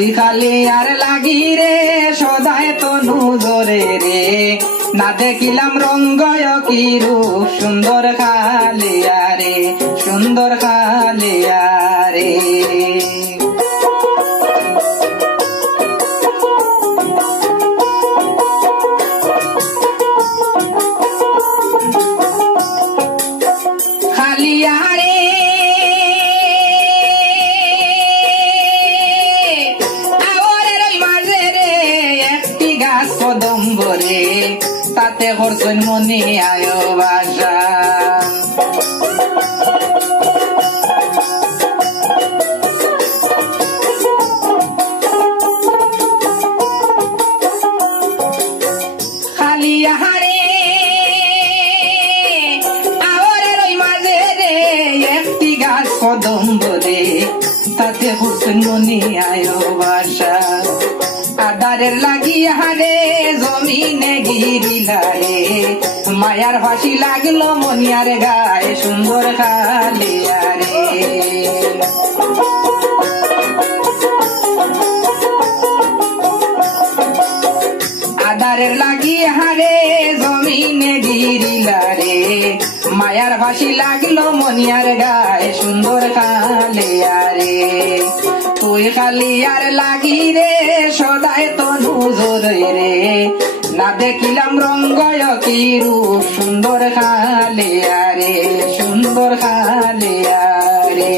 তুই খালি আর লাগি রে সদায় তনু জোরে রে না দেখিলাম রঙ্গয় কি রূপ সুন্দর খালিয়া রে সুন্দর খালিয়া রে খালিয়া রে আওয়ারের ওই মাঝে রে একটি গাছ কদম্ব রে তাতে করছেন মনে আয় বাসা খালিয়া রে আওয়ারের ওই মাঝে রে একটি গাছ কদম্ব রে তাতে করছেন মনে আয় বাসা আদারের লাগিয়া রে জমিনে গিরিলা রে মায়ার ফাঁসি লাগলো মনিয়ার গায়ে সুন্দর খালিয়া রে আদারের লাগিয়া রে জমিনে গিরিলা রে মায়ার ফাঁসি লাগলো মনিয়ার গায়ে সুন্দর খালিয়া রে তুই খালিয়ার লাগি রে সদায় তনু জোরে রে না দেখিলাম রঙ্গয় কি রূপ সুন্দর খালিয়া রে সুন্দর খালিয়া রে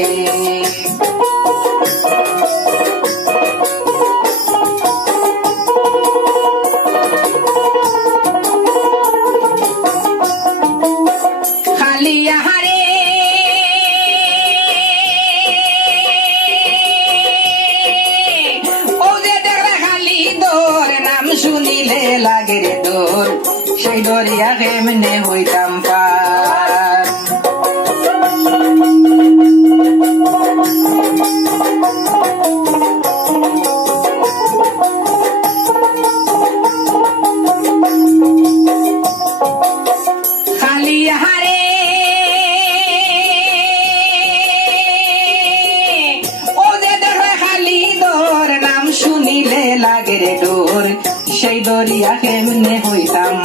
খালিয়া রে ও যে দেখবে খালি দোর নাম শুনিলে লাগে রে দোর সেই দরিয়া কেমনে হইতাম পার খালিয়া রে ও যে দেখবে খালি দোর নাম শুনিলে লাগে রে ডোর সেই দরিয়া কেমনে হইতাম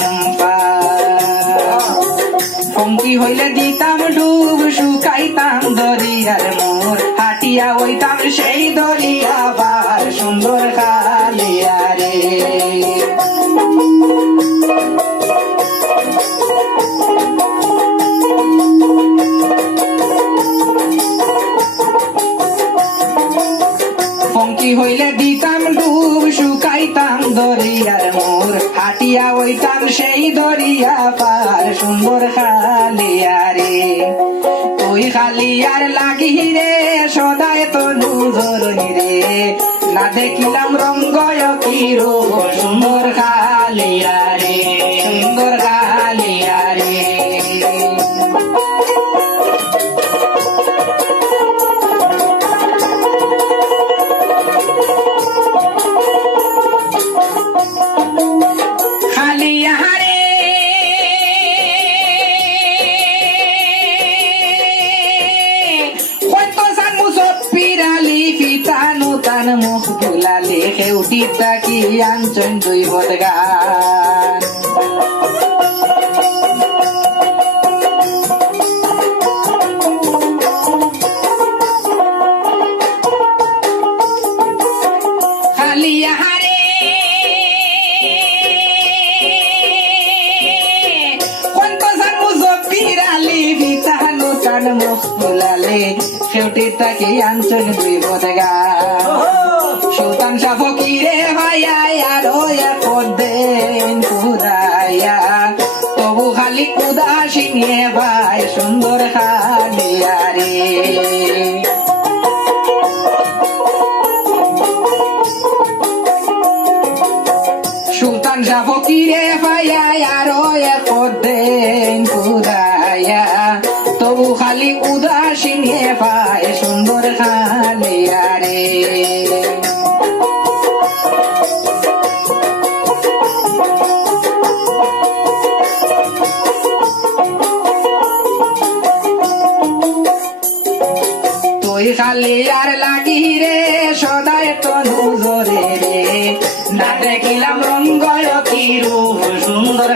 পঙ্কি হইলে দিতাম ডুব শুকাইতাম দরিয়ার মোর হাটিয়া হইতাম সেই দরিয়া পার সুন্দর খালিয়া রে পঙ্কি হইলে দিতাম ডুব শুকাইতাম দরিয়ার মোর হাটিয়া হইতাম সেই দরিয়া পার সুন্দর খালিয়া রে তুই খালিয়ার লাগি রে সদায় তনু জোরে রে না দেখিলাম রঙ্গয় কি রূপ সুন্দর খালিয়া রে সুন্দর খালিয়া রে খালিয়া রে কত সান মুসব পিরালি পিতানো তান মুখ দুলালে খেউটি তাকি আঞ্চন দুই বদগান খালিয়া রে কত সান মুসব পিরালি পিতানো তান মুখ দুলালে খেউটি তাকি আঞ্চন দুই বদগান সুলতান শাহ ফকিরে ভাইয়া আরো দেন কুদাইয়া তবু খালি উদাসী নিয়ে ভাই সুন্দর খালিয়া রে সুলতান শাহ ফকিরে ভাইয়া আরো দেন কুদাইয়া তবু খালি উদাসী নিয়ে ভাই সুন্দর খালিয়া রে তুই খালি আর লাগি রে সদায় তনু দেখিলাম রঙ্গয় কি রূপ সুন্দর